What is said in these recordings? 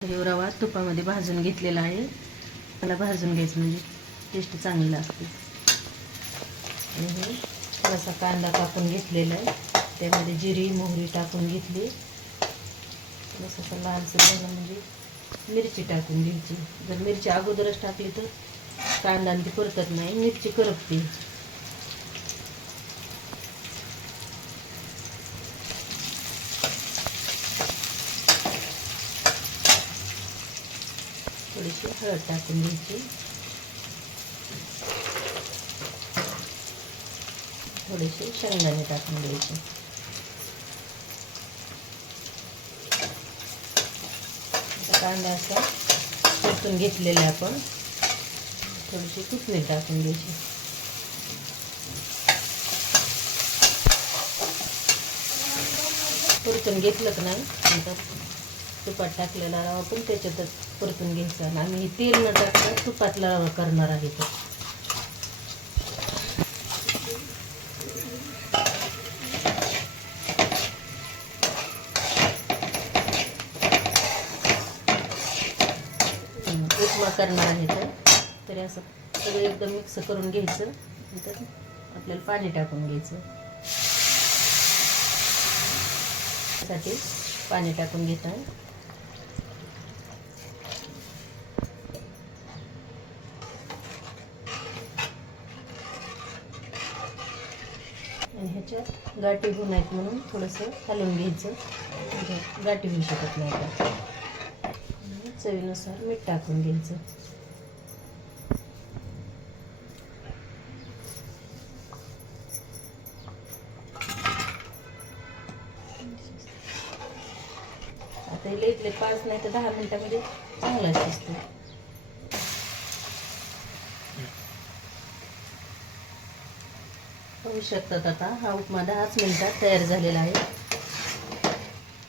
हे रवा तुपामध्ये भाजून घेतलेला आहे. मला भाजून घ्यायचं म्हणजे टेस्ट चांगली लागते. आणि हे थोडासा कांदा कापून घेतलेला आहे. त्यामध्ये जिरी मोहरी टाकून घेतली. थोडासा लालसर झाला म्हणजे मिरची टाकून घ्यायची. जर मिरची अगोदरच टाकली तर कांदा आणि ती परतत नाही मिरची करपते. थोडीशी हळद टाकून घ्यायची. थोडेसे शेंगदाणे टाकून द्यायचे कांदा असा परतून घेतलेला आहे आपण. थोडीशी कोथमीर टाकून घ्यायची. परतून घेतलं का नाही? नंतर तुपात टाकलेला रवा पण त्याच्यातच परतून घ्यायचा. आणि आम्ही हे तेल न टाकता तुपातला रवा करणार आहे तो उपमा करणार आहे तर तरी असं सगळं एकदम मिक्स करून घ्यायचं. नंतर आपल्याला पाणी टाकून घ्यायचं. साठी पाणी टाकून घेत आहे. आणि ह्याच्यात गाठी होऊ नयेत म्हणून थोडंसं हलवून घ्यायचं. म्हणजे गाठी होऊ शकत नाही का चवीनुसार मीठ टाकून घ्यायचं. आता इले इथले पाच नाही तर दहा मिनिटामध्ये चांगला शिजतो. पाहू शकतात आता. हा उपमा दहाच मिनिटात तयार झालेला आहे.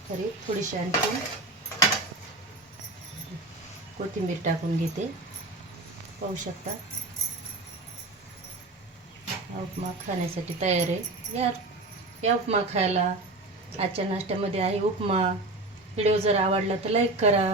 तरी थोडीशी आणखी कोथिंबीर टाकून घेते. पाहू शकता. हा उपमा खाण्यासाठी तयार आहे. या या उपमा खायला आजच्या नाश्त्यामध्ये आहे उपमा. व्हिडिओ जर आवडला तर लाईक करा.